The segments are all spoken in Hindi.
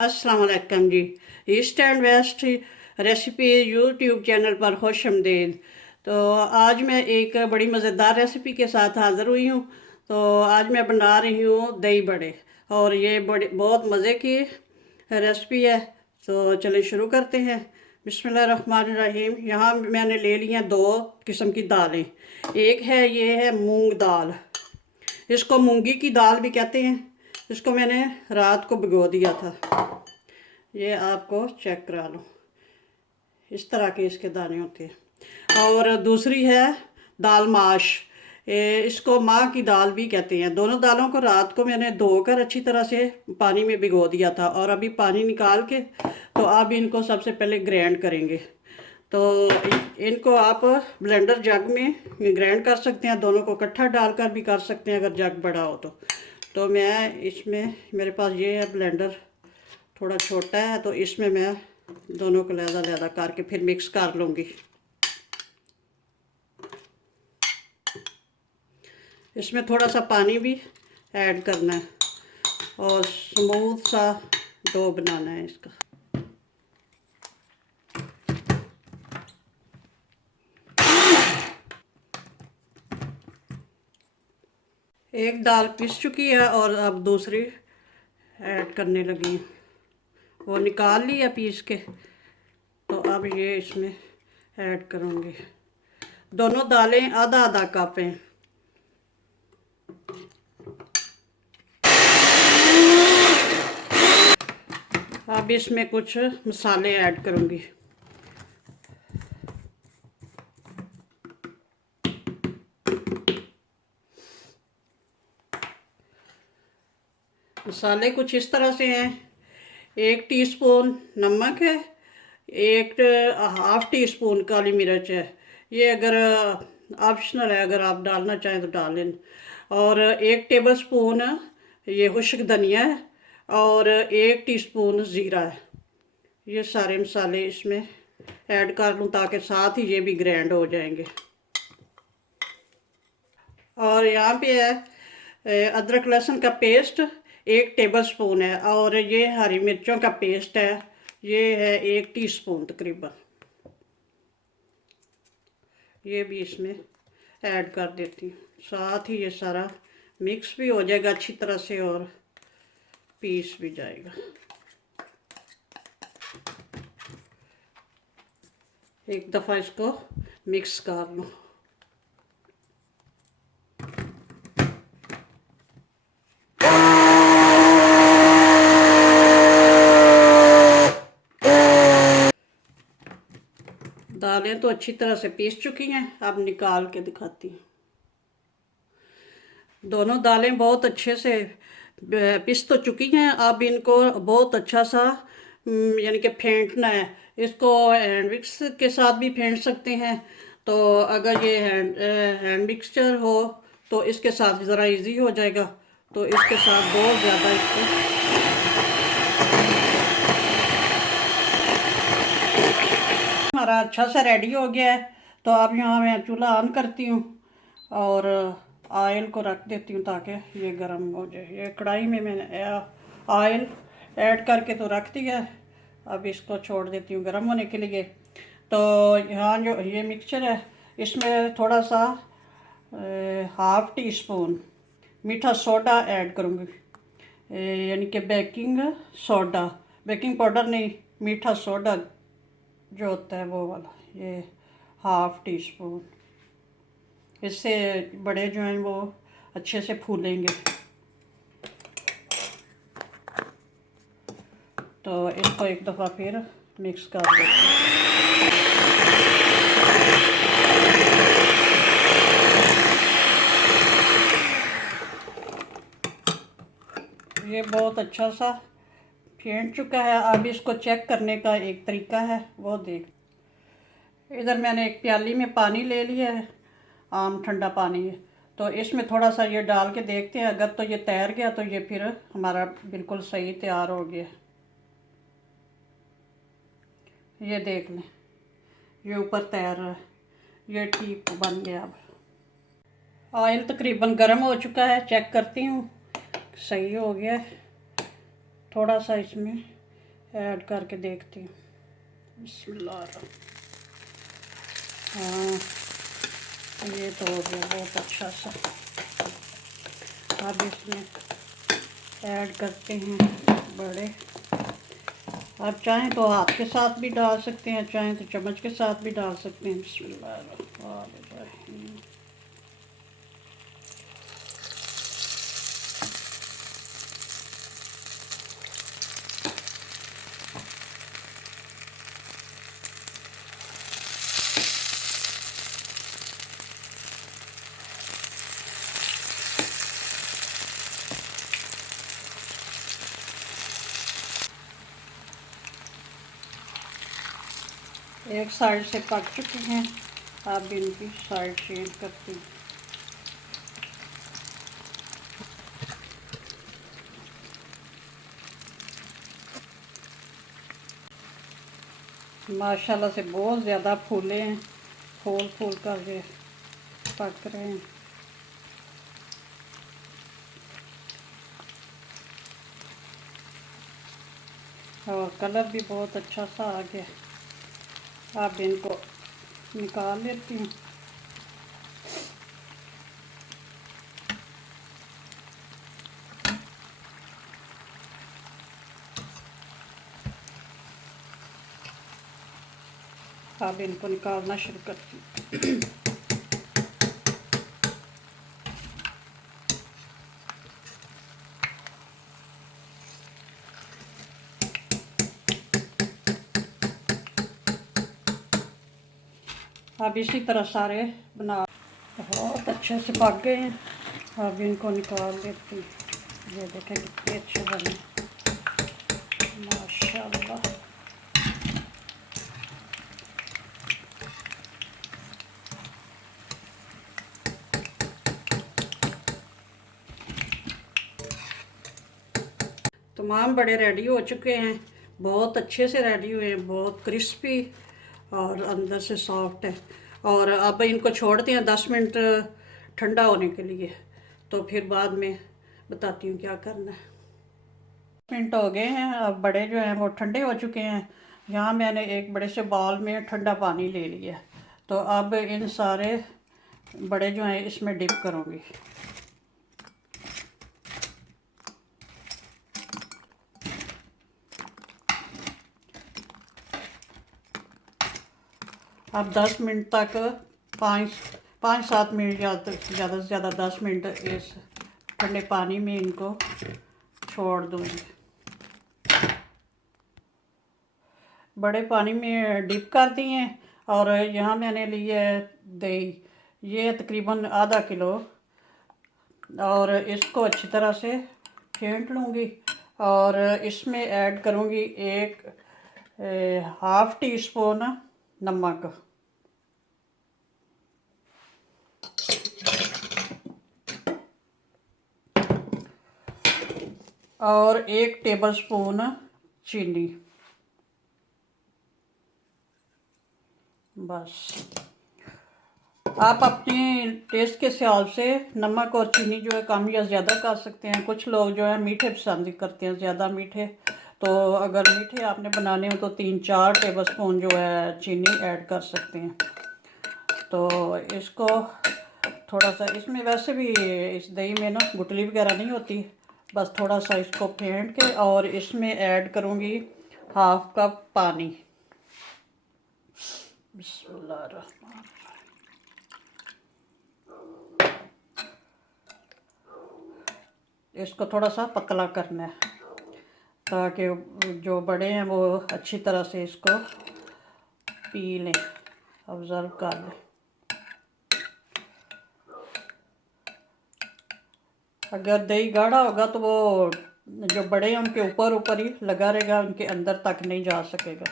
अस्सलाम वालेकुम जी। East and west recipe YouTube channel पर खुश आमदीद। तो आज मैं एक बड़ी मज़ेदार रेसिपी के साथ हाज़िर हुई हूँ। तो आज मैं बना रही हूँ दही बड़े, और ये बड़े बहुत मज़े की रेसिपी है। तो चलिए शुरू करते हैं। बिस्मिल्लाहिर्रहमानिर्रहीम। यहाँ मैंने ले ली हैं दो किस्म की दालें। एक है, ये है मूंग दाल, इसको मूंगी की दाल भी कहते हैं। इसको मैंने रात को भिगो दिया था। ये आपको चेक करा लो, इस तरह के इसके दाने होते हैं। और दूसरी है दाल माश, इसको माँ की दाल भी कहते हैं। दोनों दालों को रात को मैंने धोकर अच्छी तरह से पानी में भिगो दिया था, और अभी पानी निकाल के तो अब इनको सबसे पहले ग्राइंड करेंगे। तो इनको आप ब्लेंडर जग में ग्राइंड कर सकते हैं, दोनों को इकट्ठा डालकर भी कर सकते हैं अगर जग बड़ा हो तो मैं इसमें, मेरे पास ये है ब्लेंडर, थोड़ा छोटा है, तो इसमें मैं दोनों को लहदा करके फिर मिक्स कर लूँगी। इसमें थोड़ा सा पानी भी ऐड करना है और स्मूथ सा डो बनाना है इसका। एक दाल पिस चुकी है और अब दूसरी ऐड करने लगी हूँ। वो निकाल ली है पीस के, तो अब ये इसमें ऐड करूँगी। दोनों दालें आधा आधा कप हैं। अब इसमें कुछ मसाले ऐड करूँगी। मसाले कुछ इस तरह से हैं। 1 टीस्पून नमक है, एक हाफ़ टी स्पून काली मिर्च है। ये अगर ऑप्शनल है, अगर आप डालना चाहें तो डाल लें। और 1 टेबलस्पून ये खुश्क धनिया है, और 1 टीस्पून ज़ीरा है। ये सारे मसाले इसमें ऐड कर लूँ ताकि साथ ही ये भी ग्राइंड हो जाएंगे। और यहाँ पे है अदरक लहसुन का पेस्ट 1 टेबलस्पून है, और ये हरी मिर्चों का पेस्ट है, ये है 1 टीस्पून तकरीबन। ये भी इसमें ऐड कर देती हूँ, साथ ही ये सारा मिक्स भी हो जाएगा अच्छी तरह से और पीस भी जाएगा। एक दफ़ा इसको मिक्स कर लो। दालें तो अच्छी तरह से पीस चुकी हैं, अब निकाल के दिखाती हूँ। दोनों दालें बहुत अच्छे से पिस तो चुकी हैं। अब इनको बहुत अच्छा सा यानी कि फेंटना है। इसको हैंड मिक्स के साथ भी फेंट सकते हैं। तो अगर ये हैंड मिक्सचर हो तो इसके साथ ज़रा इजी हो जाएगा। तो इसके साथ बहुत ज़्यादा इसको हमारा अच्छा सा रेडी हो गया है। तो अब यहाँ मैं चूल्हा ऑन करती हूँ और ऑयल को रख देती हूँ ताकि ये गर्म हो जाए। ये कढ़ाई में मैंने ऑयल ऐड करके तो रख दिया है। अब इसको छोड़ देती हूँ गर्म होने के लिए। तो यहाँ जो ये मिक्सचर है, इसमें थोड़ा सा हाफ़ टी स्पून मीठा सोडा ऐड करूँगी, यानी कि बेकिंग सोडा, बेकिंग पाउडर नहीं, मीठा सोडा जो होता है वो वाला, ये हाफ़ टी स्पून। इससे बड़े जो हैं वो अच्छे से फूलेंगे। तो इसको एक दफ़ा फिर मिक्स कर देते हैं। ये बहुत अच्छा सा फेंट चुका है। अब इसको चेक करने का एक तरीका है, वो देख। इधर मैंने एक प्याली में पानी ले लिया है, आम ठंडा पानी है। तो इसमें थोड़ा सा ये डाल के देखते हैं, अगर तो ये तैर गया तो ये फिर हमारा बिल्कुल सही तैयार हो गया। ये देख लें, ये ऊपर तैर रहा है, ये ठीक बन गया। अब ऑयल तकरीबन गर्म हो चुका है, चेक करती हूँ सही हो गया है। थोड़ा सा इसमें ऐड करके देखती हूँ। बिस्मिल्लाह। हाँ, ये तो हो गया बहुत अच्छा सा। अब इसमें ऐड करते हैं बड़े। आप चाहें तो हाथ के साथ भी डाल सकते हैं, चाहें तो चम्मच के साथ भी डाल सकते हैं। बिस्मिल्लाहिर्रहमानिर्रहीम। एक साइड से पक चुके हैं, अब इनकी साइड चेंज करती हूँ। माशाल्लाह से बहुत ज़्यादा फूले हैं, फूल फूल कर के पक रहे हैं। और कलर भी बहुत अच्छा सा आ गया। अब इनको निकाल लेती हूँ। अब इनको निकालना शुरू करती हूँ। अब इसी तरह सारे बना, बहुत अच्छे से पक गए हैं। अब इनको निकाल लेती हूँ। ये देखें कितने अच्छे बने माशाल्लाह। तमाम बड़े रेडी हो चुके हैं, बहुत अच्छे से रेडी हुए हैं, बहुत क्रिस्पी और अंदर से सॉफ्ट है। और अब इनको छोड़ते हैं 10 मिनट ठंडा होने के लिए, तो फिर बाद में बताती हूँ क्या करना है। 10 मिनट हो गए हैं, अब बड़े जो हैं वो ठंडे हो चुके हैं। यहाँ मैंने एक बड़े से बाउल में ठंडा पानी ले लिया, तो अब इन सारे बड़े जो हैं इसमें डिप करूँगी। अब 10 मिनट तक 5-7 मिनट ज़्यादा से ज़्यादा 10 मिनट इस ठंडे पानी में इनको छोड़ दूँगी। बड़े पानी में डिप कर दिए। और यहाँ मैंने लिए दही, ये तकरीबन आधा किलो, और इसको अच्छी तरह से फेंट लूँगी। और इसमें ऐड करूँगी एक हाफ़ टी स्पून नमक, और 1 टेबलस्पून चीनी। बस आप अपने टेस्ट के हिसाब से नमक और चीनी जो है कम या ज़्यादा कर सकते हैं। कुछ लोग जो है मीठे पसंद करते हैं, ज़्यादा मीठे, तो अगर मीठे आपने बनाने हो तो 3-4 टेबलस्पून जो है चीनी ऐड कर सकते हैं। तो इसको थोड़ा सा, इसमें वैसे भी इस दही में ना गुठली वगैरह नहीं होती, बस थोड़ा सा इसको फेंट के और इसमें ऐड करूँगी 1/2 कप पानी। बिस्मिल्लाहिर्रहमानिर्रहीम। इसको थोड़ा सा पतला करना है, ताकि जो बड़े हैं वो अच्छी तरह से इसको पी लें, ऑब्ज़र्व कर लें। अगर दही गाढ़ा होगा तो वो जो बड़े हैं उनके ऊपर ऊपर ही लगा रहेगा, उनके अंदर तक नहीं जा सकेगा।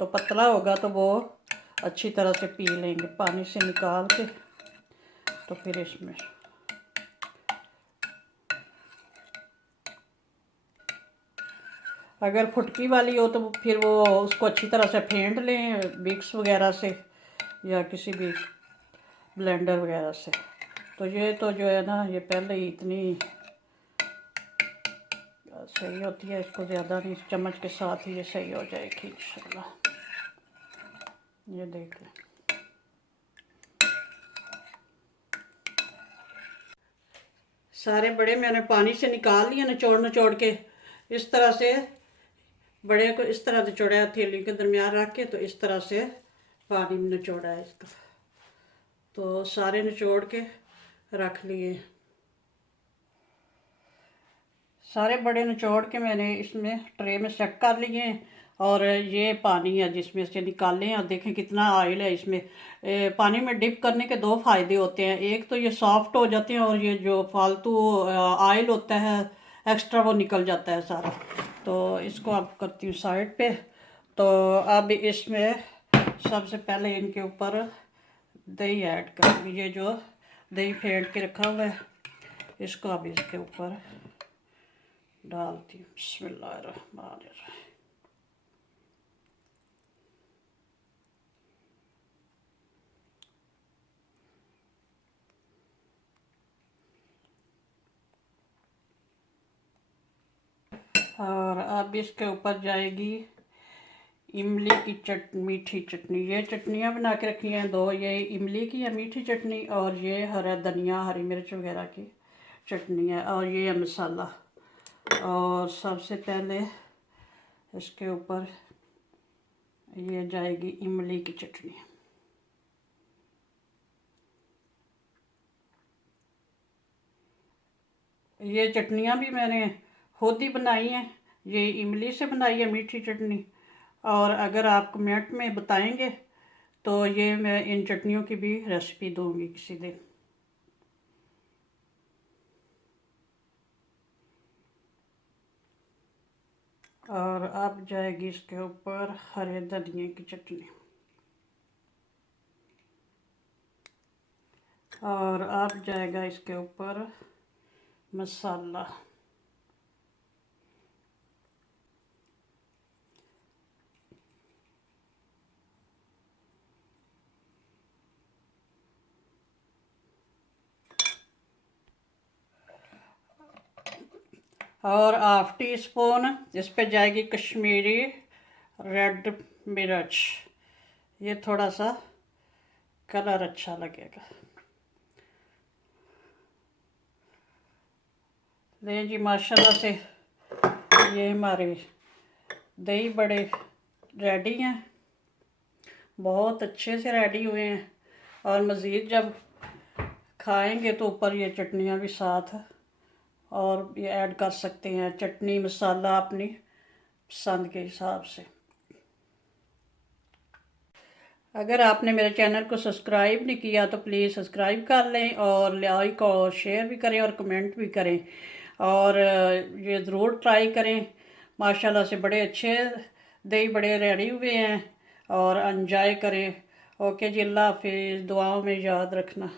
तो पतला होगा तो वो अच्छी तरह से पी लेंगे पानी से निकाल के। तो फिर इसमें अगर फुटकी वाली हो तो फिर वो उसको अच्छी तरह से फेंट लें विक्स वगैरह से या किसी भी ब्लेंडर वगैरह से। तो ये तो जो है ना, ये पहले ही इतनी सही होती है, इसको ज़्यादा नहीं, चम्मच के साथ ही ये सही हो जाएगी इंशाल्लाह। ये देख लें। सारे बड़े मैंने पानी से निकाल लिए, निचोड़ निचोड़ के इस तरह से। बड़े को इस तरह निचोड़ा है, हथेली के दरमियान रख के, तो इस तरह से पानी में निचोड़ा है इसका। तो सारे निचोड़ के रख लिए। सारे बड़े निचोड़ के मैंने इसमें ट्रे में सेट कर लिए हैं। और ये पानी है जिसमें से निकाले हैं, और देखें कितना ऑयल है इसमें। पानी में डिप करने के दो फ़ायदे होते हैं, एक तो ये सॉफ्ट हो जाते हैं, और ये जो फालतू ऑयल होता है एक्स्ट्रा वो निकल जाता है सारा। तो इसको अब करती हूँ साइड पे। तो अब इसमें सबसे पहले इनके ऊपर दही ऐड करूँगी। ये जो दही फेंट के रखा हुआ है, इसको अब इसके ऊपर डालती हूँ। बिस्मिल्लाहिर्रहमानिर्रहीम। और अब इसके ऊपर जाएगी इमली की मीठी चटनी। ये चटनियाँ बना के रखी हैं दो, ये इमली की है मीठी चटनी, और ये हरा धनिया हरी मिर्च वगैरह की चटनी है, और ये है मसाला। और सबसे पहले इसके ऊपर ये जाएगी इमली की चटनी। ये चटनियाँ भी मैंने खुद ही बनाई हैं, ये इमली से बनाई है मीठी चटनी। और अगर आप कमेंट में बताएंगे तो ये मैं इन चटनियों की भी रेसिपी दूंगी किसी दिन। और अब जाएगी इसके ऊपर हरे धनिए की चटनी। और अब जाएगा इसके ऊपर मसाला। और हाफ टी स्पून इस पे जाएगी कश्मीरी रेड मिर्च, ये थोड़ा सा कलर अच्छा लगेगा। ले जी, माशाल्लाह से ये हमारे दही बड़े रेडी हैं, बहुत अच्छे से रेडी हुए हैं। और मज़ीद जब खाएंगे तो ऊपर ये चटनियाँ भी साथ और ये ऐड कर सकते हैं, चटनी मसाला अपनी पसंद के हिसाब से। अगर आपने मेरे चैनल को सब्सक्राइब नहीं किया तो प्लीज़ सब्सक्राइब कर लें, और लाइक और शेयर भी करें और कमेंट भी करें। और ये ज़रूर ट्राई करें। माशाल्लाह से बड़े अच्छे दही बड़े रेडी हुए हैं, और एंजॉय करें। ओके जी, अल्लाह हाफिज़, दुआओं में याद रखना।